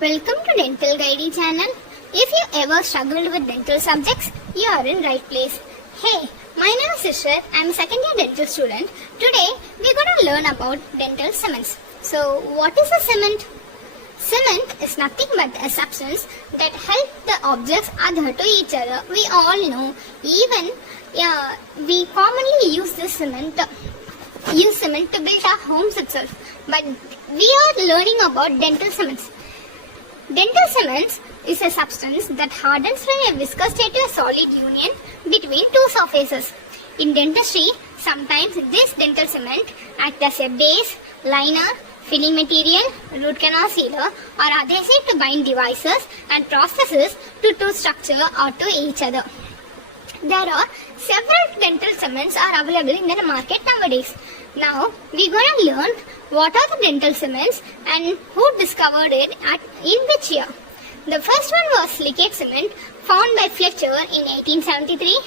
Welcome to Dental Guide channel. If you ever struggled with dental subjects, you are in right place. Hey, my name is Ishrat. I am a second year dental student. Today, we are going to learn about dental cements. So, what is a cement? Cement is nothing but a substance that helps the objects adhere to each other. We all know, even we commonly use cement to build our homes itself. But we are learning about dental cements. Dental cements is a substance that hardens from a viscous state to a solid union between two surfaces. In dentistry, sometimes this dental cement acts as a base, liner, filling material, root canal sealer or adhesive to bind devices and processes to tooth structure or to each other. There are several dental cements are available in the market nowadays. Now, we are going to learn what are the dental cements and who discovered it in which year. The first one was silicate cement found by Fletcher in 1873.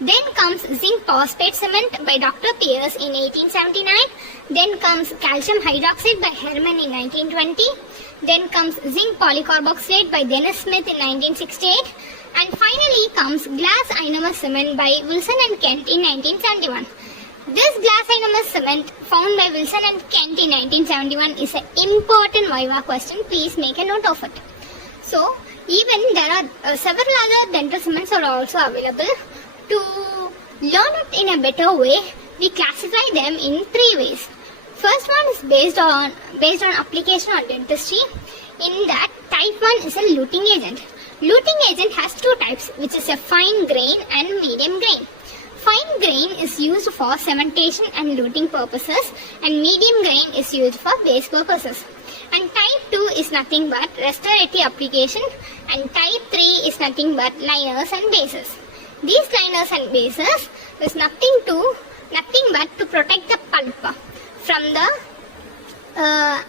Then comes zinc phosphate cement by Dr. Pierce in 1879. Then comes calcium hydroxide by Herman in 1920. Then comes zinc polycarboxylate by Dennis Smith in 1968. And finally comes glass ionomous cement by Wilson and Kent in 1971. This glass ionomous cement found by Wilson and Kent in 1971 is an important Viva question. Please make a note of it. So, even there are several other dental cements are also available. To learn it in a better way, we classify them in three ways. First one is based on application on dentistry. In that, type 1 is a luting agent. Luting agent has two types, which is a fine grain and medium grain. Fine grain is used for cementation and luting purposes, and medium grain is used for base purposes. And type 2 is nothing but restorative application, and type 3 is nothing but liners and bases. These liners and bases is nothing but to protect the pulp from the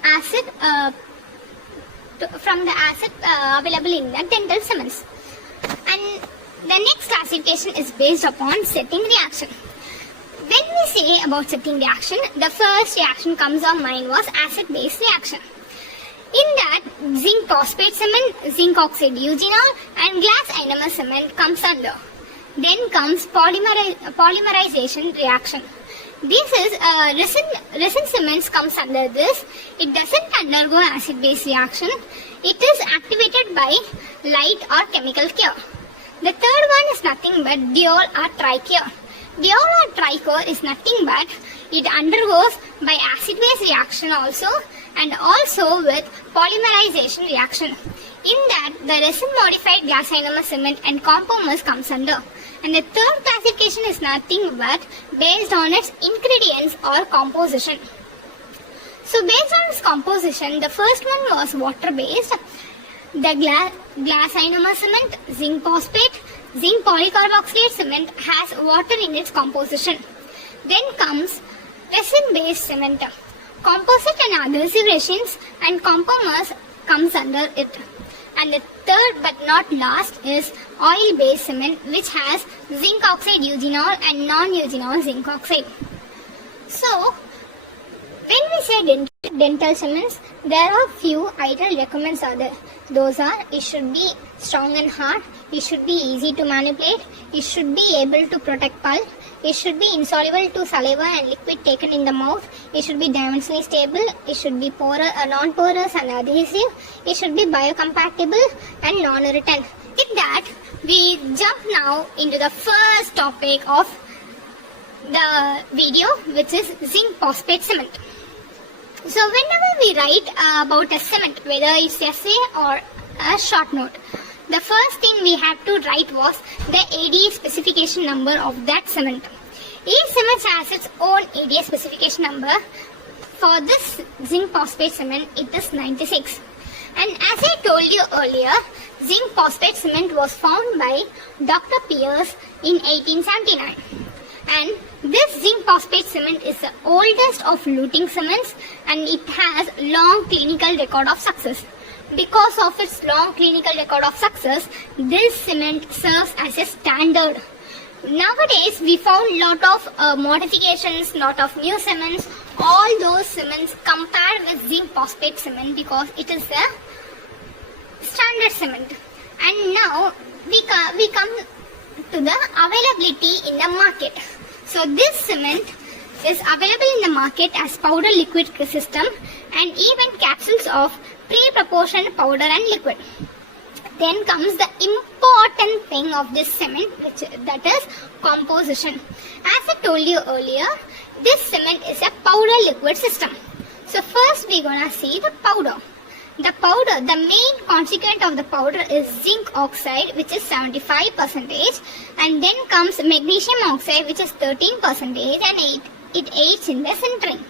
acid available in the dental cements. And the next classification is based upon setting reaction. When we say about setting reaction, the first reaction comes on mind was acid-base reaction. In that, zinc phosphate cement, zinc oxide eugenol and glass ionomous cement comes under. Then comes polymerization reaction. This is resin cements comes under this. It doesn't undergo acid-base reaction. It is activated by light or chemical cure. The third one is nothing but diol or tricure. Diol or tricure is nothing but it undergoes by acid-base reaction also and also with polymerization reaction. In that, the resin modified glass ionomous cement and compomers comes under. And the third classification is nothing but based on its ingredients or composition. So based on its composition, the first one was water-based. The glass ionomous cement, zinc phosphate, zinc polycarboxylate cement has water in its composition. Then comes resin-based cement. Composite and adhesive resins and compomers comes under it. And the third but not last is oil-based cement, which has zinc oxide eugenol and non-eugenol zinc oxide. So, when we say dental cements, there are few ideal recommends are there. Those are, it should be strong and hard, it should be easy to manipulate, it should be able to protect pulp, it should be insoluble to saliva and liquid taken in the mouth, it should be dimensionally stable, it should be non-porous and adhesive, it should be biocompatible and non-irritant. With that, we jump now into the first topic of the video, which is zinc phosphate cement. So whenever we write about a cement, whether it's essay or a short note, the first thing we have to write was the ADA specification number of that cement. Each cement has its own ADA specification number. For this zinc phosphate cement, it is 96. And as I told you earlier, zinc phosphate cement was found by Dr. Pierce in 1879. And this zinc phosphate cement is the oldest of luting cements and it has long clinical record of success. Because of its long clinical record of success, this cement serves as a standard. Nowadays, we found lot of modifications, lot of new cements. All those cements compared with zinc phosphate cement because it is a standard cement. And now we come to the availability in the market. So this cement is available in the market as powder liquid system and even capsules of pre-proportioned powder and liquid. Then comes the important thing of this cement, that is composition. As I told you earlier, this cement is a powder liquid system. So first we're gonna see the powder. The main constituent of the powder is zinc oxide, which is 75%, and then comes magnesium oxide, which is 13%, and it aids in the sintering.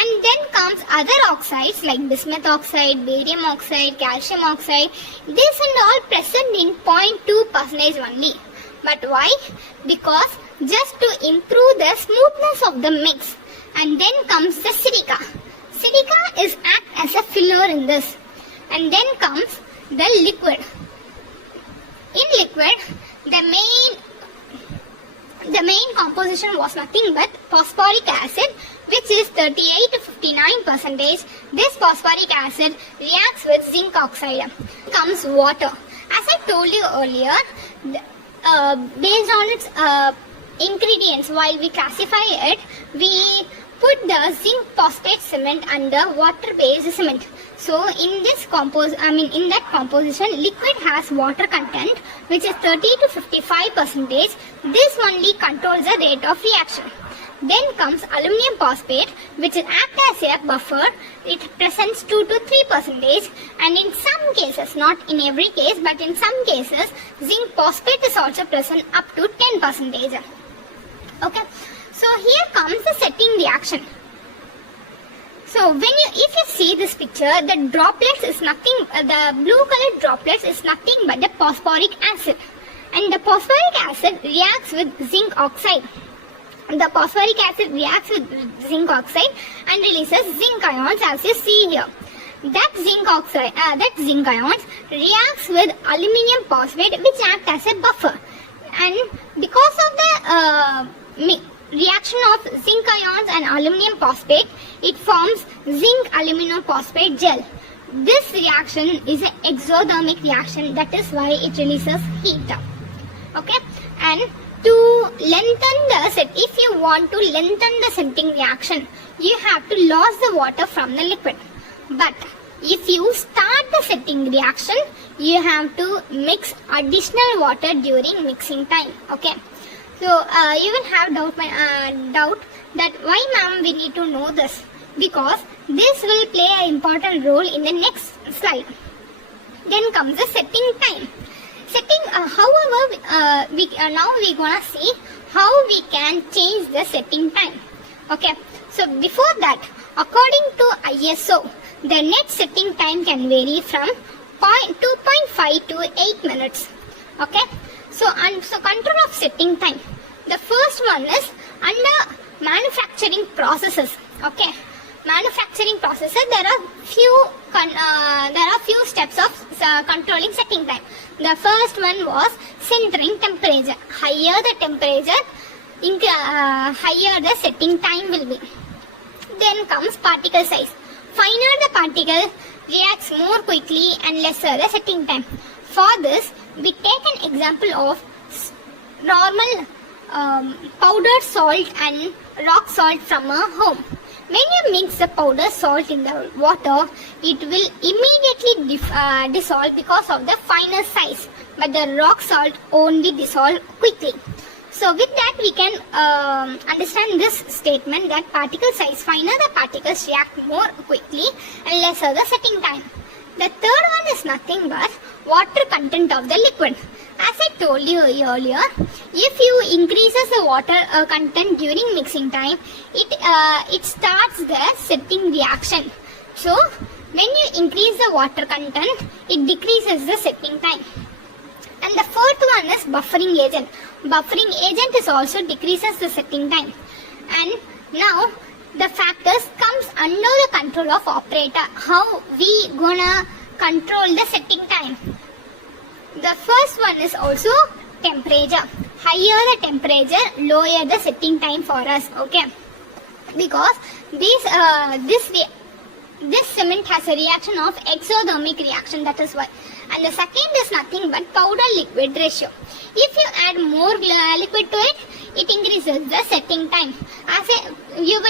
And then comes other oxides like bismuth oxide, barium oxide, calcium oxide. These are all present in 0.2% only. But why? Because just to improve the smoothness of the mix. And then comes the silica. Silica is act as a filler in this. And then comes the liquid. In liquid, the main composition was nothing but phosphoric acid, which is 38 to 59%. This phosphoric acid reacts with zinc oxide. Comes water. As I told you earlier, based on its ingredients, while we classify it, we put the zinc phosphate cement under water-based cement. So in that composition, liquid has water content, which is 30 to 55%. This only controls the rate of reaction. Then comes aluminum phosphate, which acts as a buffer. It presents 2 to 3%, and in some cases, not in every case, but in some cases, zinc phosphate is also present up to 10%. Okay, so here comes the setting reaction. So if you see this picture, the droplets is nothing. The blue colored droplets is nothing but the phosphoric acid, and the phosphoric acid reacts with zinc oxide. The phosphoric acid reacts with zinc oxide and releases zinc ions, as you see here. That zinc ions reacts with aluminium phosphate, which acts as a buffer. And because of the reaction of zinc ions and aluminium phosphate, it forms zinc aluminum phosphate gel. This reaction is an exothermic reaction, that is why it releases heat. Okay, and to lengthen the set, if you want to lengthen the setting reaction, you have to lose the water from the liquid. But if you start the setting reaction, you have to mix additional water during mixing time. Okay, so you will have doubt that why ma'am we need to know this, because this will play an important role in the next slide. Then comes the setting time. However, now we're gonna see how we can change the setting time. Okay, so before that, according to ISO, the net setting time can vary from 2.5 to 8 minutes. Okay, so control of setting time. The first one is under manufacturing processes. Okay, manufacturing processes, there are few steps of controlling setting time. The first one was sintering temperature. Higher the temperature, higher the setting time will be. Then comes particle size. Finer the particle reacts more quickly and lesser the setting time. For this, we take an example of normal powdered salt and rock salt from a home. When you mix the powder salt in the water, it will immediately dissolve because of the finer size, but the rock salt only dissolve quickly. So with that we can understand this statement that particle size, finer the particles react more quickly and lesser the setting time. The third one is nothing but water content of the liquid. As I told you earlier, if you increases the water content during mixing time, it starts the setting reaction. So when you increase the water content, it decreases the setting time. And the fourth one is buffering agent. Buffering agent is also decreases the setting time. And now the factors comes under the control of operator. How we gonna control the setting time? The first one is also temperature. Higher the temperature, lower the setting time for us. Okay, because this cement has a reaction of exothermic reaction. That is why and the second is nothing but powder liquid ratio. If you add more liquid to it, it increases the setting time. You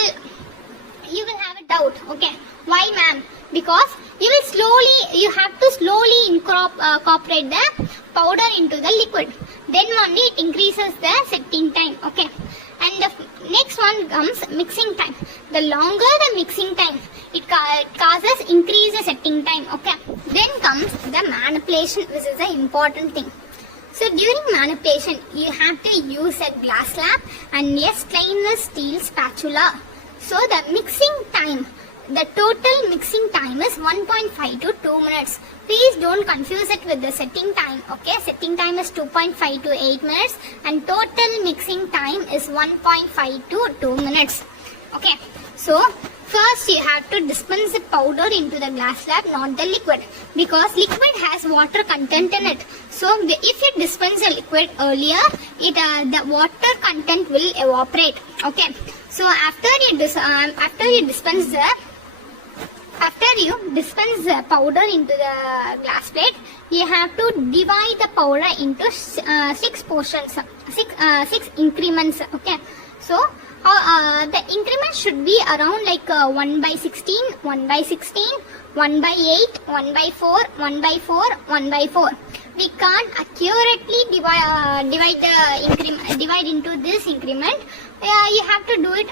will have a doubt, okay? Why, ma'am? Because you have to slowly incorporate the powder into the liquid. Then only it increases the setting time, okay? And the next one comes mixing time. The longer the mixing time, it causes increase the setting time, okay? Then comes the manipulation, which is the important thing. So during manipulation, you have to use a glass slab and a stainless steel spatula. So the mixing time, the total mixing time is 1.5 to 2 minutes. Please don't confuse it with the setting time, okay? Setting time is 2.5 to 8 minutes and total mixing time is 1.5 to 2 minutes. Okay, so first you have to dispense the powder into the glass slab, not the liquid, because liquid has water content in it. So if you dispense the liquid earlier, the water content will evaporate. Okay, so after you dispense the powder into the glass plate, you have to divide the powder into 6 portions, 6 increments. Okay, so the increment should be around like 1 by 16, 1 by 16, 1 by 8, 1 by 4, 1 by 4, 1 by 4. We can't accurately divide into this increment. You have to do it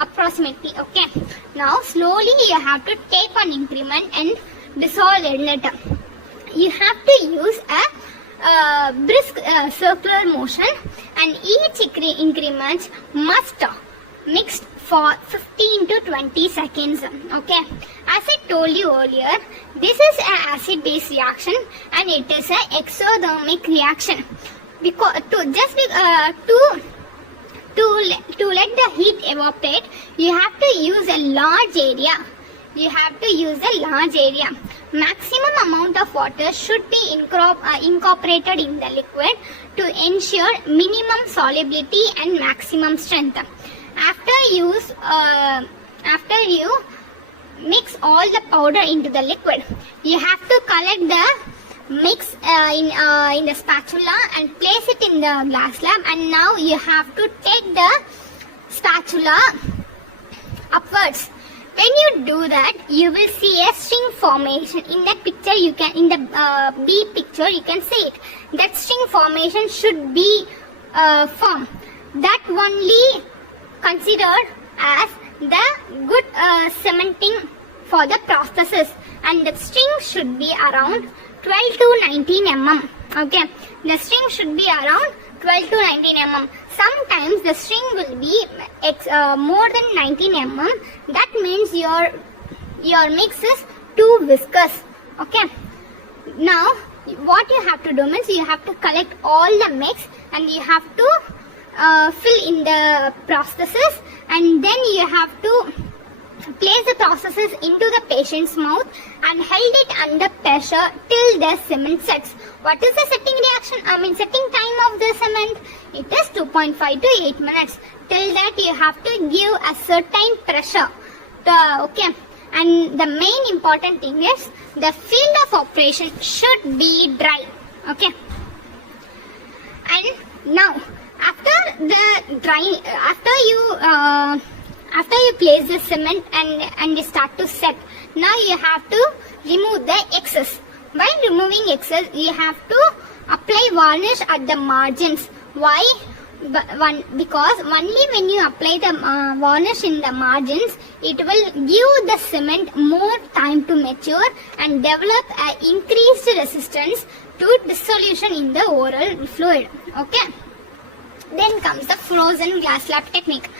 approximately. Okay. Now slowly you have to take one increment and dissolve in it. You have to use a brisk circular motion, and each increment must mixed for 15 to 20 seconds. Okay, as I told you earlier, this is an acid-base reaction and it is an exothermic reaction. Because to let the heat evaporate, you have to use a large area. Maximum amount of water should be incorporated in the liquid to ensure minimum solubility and maximum strength. After you mix all the powder into the liquid, you have to collect the mix in the spatula and place it in the glass slab, and now you have to take the spatula upwards. When you do that, you will see a string formation. In that picture, in the B picture, you can see it. That string formation should be formed. That only considered as the good cementing for the processes, and the string should be around 12 to 19 mm. Okay, the string should be around 12 to 19 mm. Sometimes the string will be more than 19 mm. That means your mix is too viscous. Okay. Now what you have to do means you have to collect all the mix and you have to fill in the processes, and then you have to place the processes into the patient's mouth and held it under pressure till the cement sets. What is the setting time of the cement? It is 2.5 to 8 minutes. Till that you have to give a certain pressure. Okay. And the main important thing is the field of operation should be dry. Okay. And now after you place the cement and you start to set, now you have to remove the excess. By removing excess, you have to apply varnish at the margins. Why? Because only when you apply the varnish in the margins, it will give the cement more time to mature and develop an increased resistance to dissolution in the oral fluid. Okay. Then comes the frozen glass slab technique.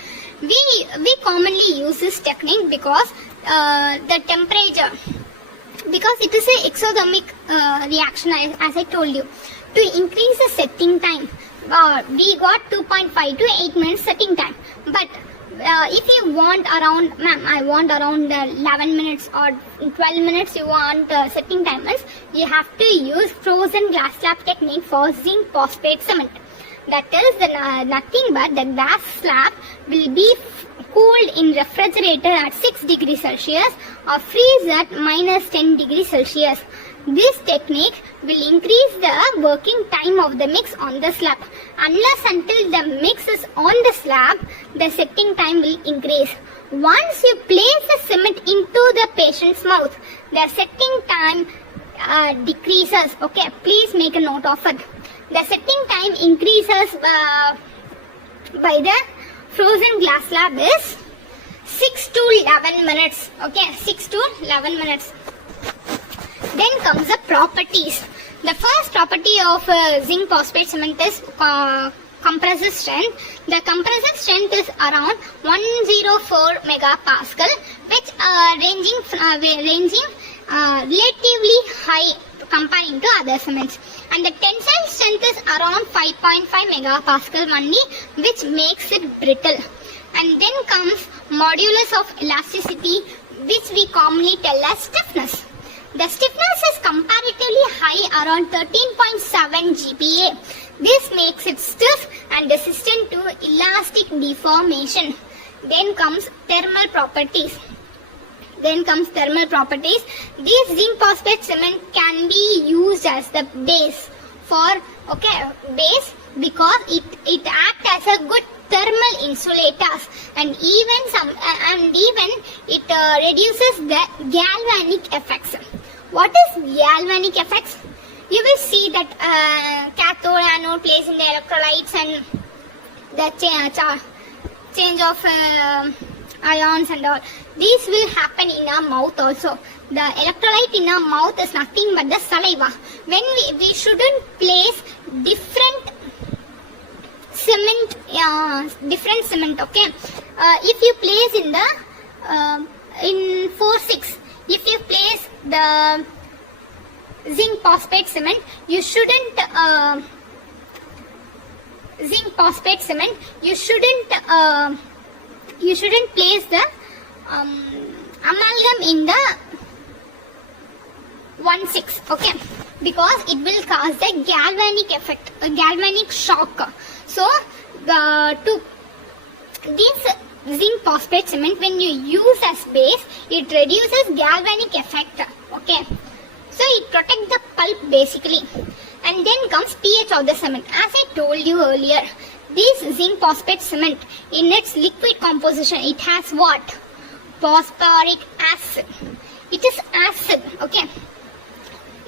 We commonly use this technique because the temperature, because it is an exothermic reaction, as I told you. To increase the setting time, we got 2.5 to 8 minutes setting time. But if you want around, ma'am, I want around 11 minutes or 12 minutes you want setting time, you have to use frozen glass slab technique for zinc phosphate cement. That is nothing but the glass slab will be cooled in refrigerator at 6 degrees Celsius or freeze at minus 10 degrees Celsius. This technique will increase the working time of the mix on the slab. Unless until the mix is on the slab, the setting time will increase. Once you place the cement into the patient's mouth, the setting time decreases. Okay, please make a note of it. The setting time increases by the frozen glass slab is 6 to 11 minutes. Okay, 6 to 11 minutes. Then comes the properties. The first property of zinc phosphate cement is compressive strength. The compressive strength is around 104 megapascal, which ranging relatively high comparing to other cements. And the tensile strength is around 5.5 megapascal only, which makes it brittle. And then comes modulus of elasticity, which we commonly tell as stiffness. The stiffness is comparatively high, around 13.7 GPa. This makes it stiff and resistant to elastic deformation. Then comes thermal properties. This zinc phosphate cement can be used as the base because it acts as a good thermal insulators, and even it reduces the galvanic effects. What is galvanic effects? You will see that cathode, anode place in the electrolytes and the change of ions and all. These will happen in our mouth also. The electrolyte in our mouth is nothing but the saliva. When we shouldn't place different cement, okay. If you place in the in 4-6, if you place the zinc phosphate cement, you shouldn't place the amalgam in the 1-6, okay, because it will cause the galvanic effect, a galvanic shock. So this zinc phosphate cement, when you use as base, it reduces galvanic effect, okay. So it protects the pulp basically. And then comes pH of the cement. As I told you earlier, this zinc phosphate cement, in its liquid composition, it has what? Phosphoric acid. It is acid, okay.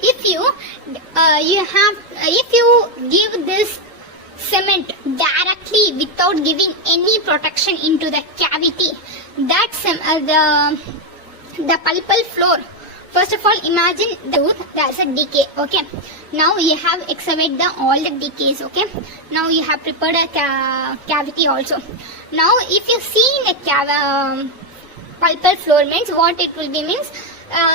If you give this cement directly without giving any protection into the cavity, that the pulpal floor. First of all, imagine the tooth, there is a decay, okay. Now you have excavated all the decays, okay. Now you have prepared a cavity also. Now if you see in the pulpal floor, means what it will be means,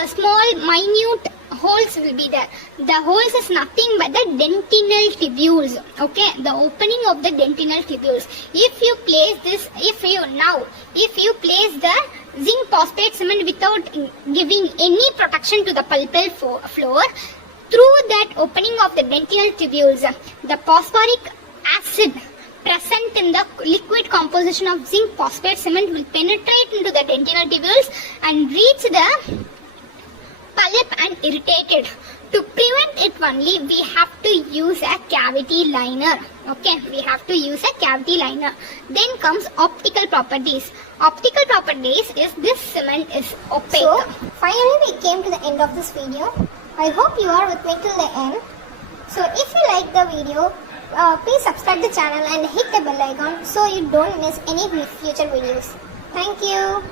small minute holes will be there. The holes is nothing but the dentinal tubules, okay, the opening of the dentinal tubules. If you place this, if you place the zinc phosphate cement without giving any protection to the pulpal floor, through that opening of the dentinal tubules, the phosphoric acid present in the liquid composition of zinc phosphate cement will penetrate into the dentinal tubules and reach the pulp and irritate it. To prevent it only, we have to use a cavity liner. Okay, we have to use a cavity liner. Then comes optical properties. Optical properties is this cement is opaque. So, finally we came to the end of this video. I hope you are with me till the end. So, if you like the video, please subscribe the channel and hit the bell icon so you don't miss any future videos. Thank you.